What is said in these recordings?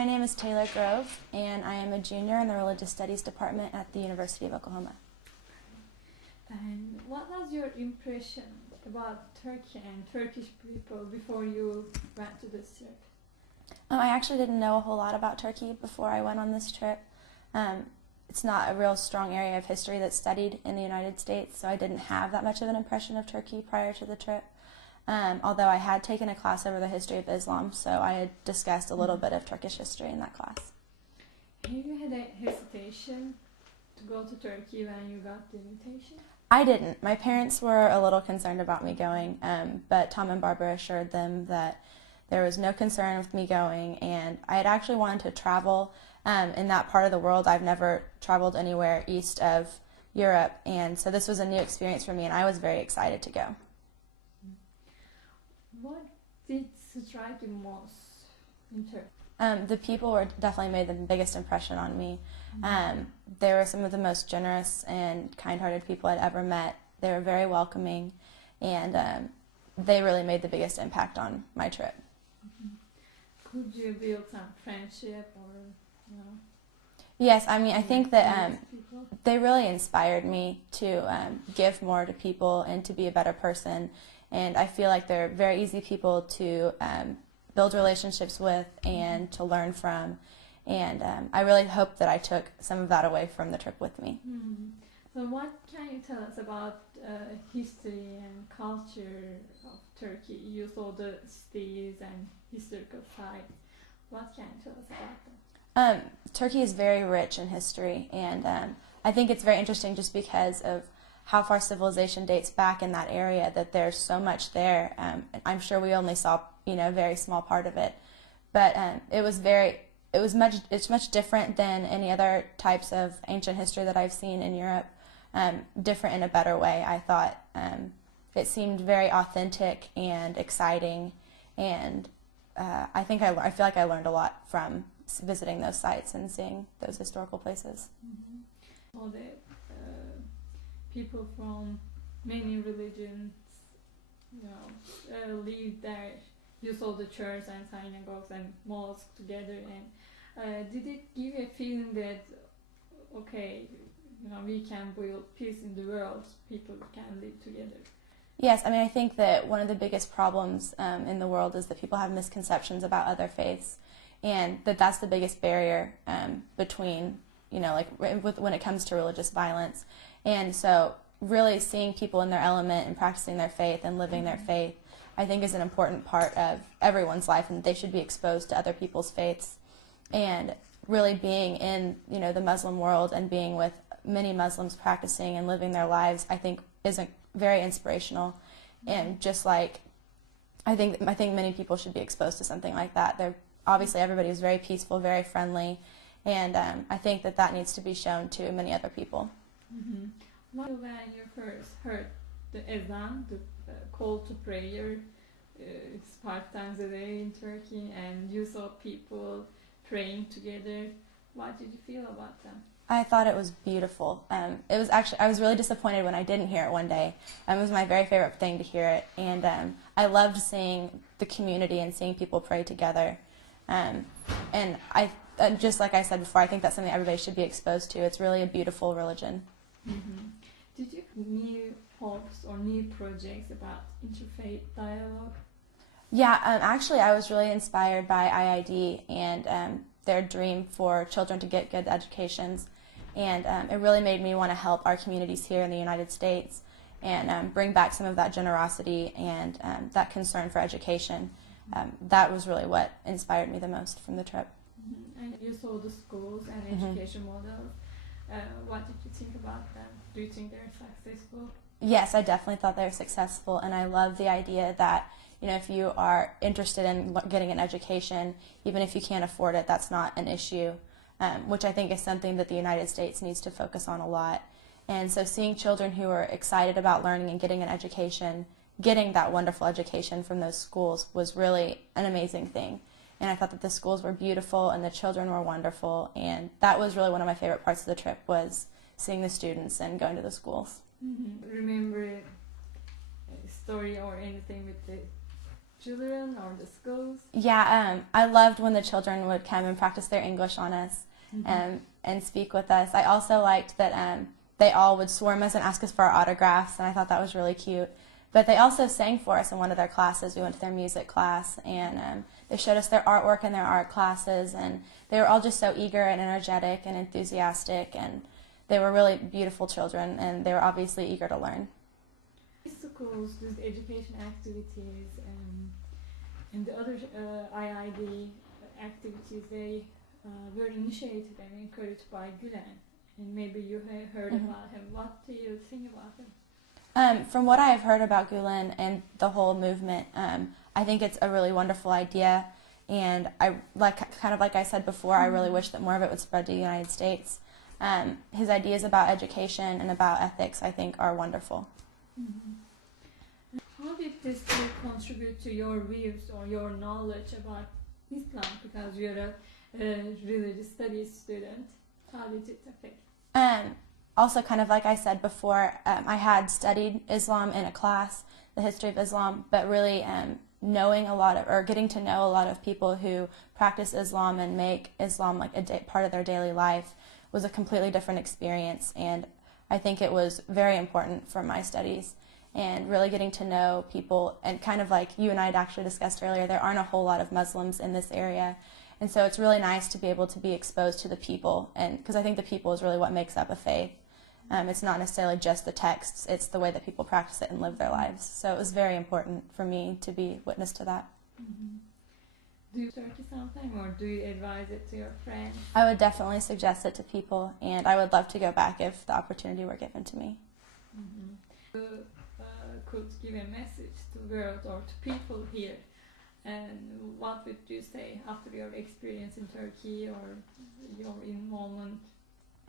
my name is Taylor Grove, and I am a junior in the Religious Studies Department at the University of Oklahoma. And what was your impression about Turkey and Turkish people before you went to this trip? I actually didn't know a whole lot about Turkey before I went on this trip. It's not a real strong area of history that's studied in the United States, so I didn't have that much of an impression of Turkey prior to the trip. Although I had taken a class over the history of Islam, so I had discussed a little bit of Turkish history in that class. Have you had a hesitation to go to Turkey when you got the invitation? I didn't. My parents were a little concerned about me going, but Tom and Barbara assured them that there was no concern with me going, and I had actually wanted to travel in that part of the world. I've never traveled anywhere east of Europe, and so this was a new experience for me, and I was very excited to go. What did strike you most in Turkey? The people definitely made the biggest impression on me. They were some of the most generous and kind-hearted people I'd ever met. They were very welcoming, and they really made the biggest impact on my trip. Could you build some friendship or, Yes, I mean, I think that they really inspired me to give more to people and to be a better person. And I feel like they're very easy people to build relationships with and to learn from. And I really hope that I took some of that away from the trip with me. So what can you tell us about history and culture of Turkey? You saw the cities and historical sites. What can you tell us about them? Turkey is very rich in history, and I think it's very interesting just because of how far civilization dates back in that area, that there's so much there. I'm sure we only saw, a very small part of it, but it's much different than any other types of ancient history that I've seen in Europe. Different in a better way, I thought. It seemed very authentic and exciting, and I feel like I learned a lot from visiting those sites and seeing those historical places. All the people from many religions, live there. You saw the church and synagogues and mosques together, and did it give you a feeling that, okay, we can build peace in the world, people can live together? Yes, I mean, I think that one of the biggest problems in the world is that people have misconceptions about other faiths, and that's the biggest barrier between, when it comes to religious violence. And so really seeing people in their element and practicing their faith and living their faith, I think, is an important part of everyone's life, and they should be exposed to other people's faiths. And really being in, the Muslim world and being with many Muslims practicing and living their lives, I think, is very inspirational. And just like, I think many people should be exposed to something like that. Obviously, everybody is very peaceful, very friendly, and I think that needs to be shown to many other people. When you first heard the Ezan, the call to prayer, it's 5 times a day in Turkey, and you saw people praying together, what did you feel about them? I thought it was beautiful. I was really disappointed when I didn't hear it one day. It was my very favorite thing to hear it, and I loved seeing the community and seeing people pray together. And just like I said before, I think that's something everybody should be exposed to. It's really a beautiful religion. Did you have new hopes or new projects about interfaith dialogue? Yeah, actually I was really inspired by IID and their dream for children to get good educations. And it really made me want to help our communities here in the United States and bring back some of that generosity and that concern for education. That was really what inspired me the most from the trip. And you saw the schools and education models. What did you think about them? Do you think they're successful? Yes, I definitely thought they were successful, and I love the idea that, if you are interested in getting an education, even if you can't afford it, that's not an issue, which I think is something that the United States needs to focus on a lot. And so seeing children who are excited about learning and getting an education, getting that wonderful education from those schools was really an amazing thing. And I thought that the schools were beautiful and the children were wonderful, and that was really one of my favorite parts of the trip, was seeing the students and going to the schools. Remember a story or anything with the children or the schools? Yeah, I loved when the children would come and practice their English on us and speak with us. I also liked that they all would swarm us and ask us for our autographs, and I thought that was really cute. But they also sang for us in one of their classes. We went to their music class, and they showed us their artwork in their art classes, and they were all just so eager and energetic and enthusiastic, and they were really beautiful children, and they were obviously eager to learn. Schools, these education activities, and the other IID activities, they were initiated and encouraged by Gulen, and maybe you have heard about him. What do you think about him? From what I have heard about Gulen and the whole movement, I think it's a really wonderful idea, and kind of like I said before, I really wish that more of it would spread to the United States. His ideas about education and about ethics, I think, are wonderful. How did this contribute to your views or your knowledge about Islam? Because you're a religious studies student. How did it affect? Also, kind of like I said before, I had studied Islam in a class, the history of Islam, but really knowing a lot of, or getting to know a lot of people who practice Islam and make Islam like a part of their daily life was a completely different experience, and I think it was very important for my studies. And really getting to know people, and kind of like you and I had actually discussed earlier, there aren't a whole lot of Muslims in this area, and so it's really nice to be able to be exposed to the people, and because I think the people is really what makes up a faith. It's not necessarily just the texts, it's the way that people practice it and live their lives. So it was very important for me to be witness to that. Do you Turkey sometime, or do you advise it to your friends? I would definitely suggest it to people, and I would love to go back if the opportunity were given to me. Could give a message to the world or to people here, and what would you say after your experience in Turkey or your involvement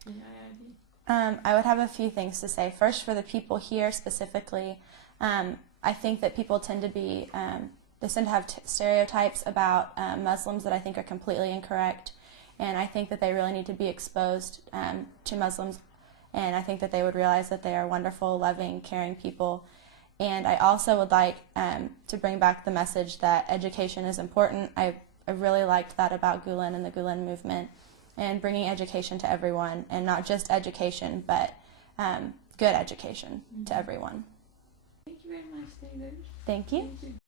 in IID? I would have a few things to say. First, for the people here specifically, I think that people tend to be, they tend to have stereotypes about Muslims that I think are completely incorrect, and I think that they really need to be exposed to Muslims, and I think that they would realize that they are wonderful, loving, caring people. And I also would like to bring back the message that education is important. I really liked that about Gulen and the Gulen Movement, and bringing education to everyone, and not just education, but good education to everyone. Thank you very much, Taylor. Thank you. Thank you.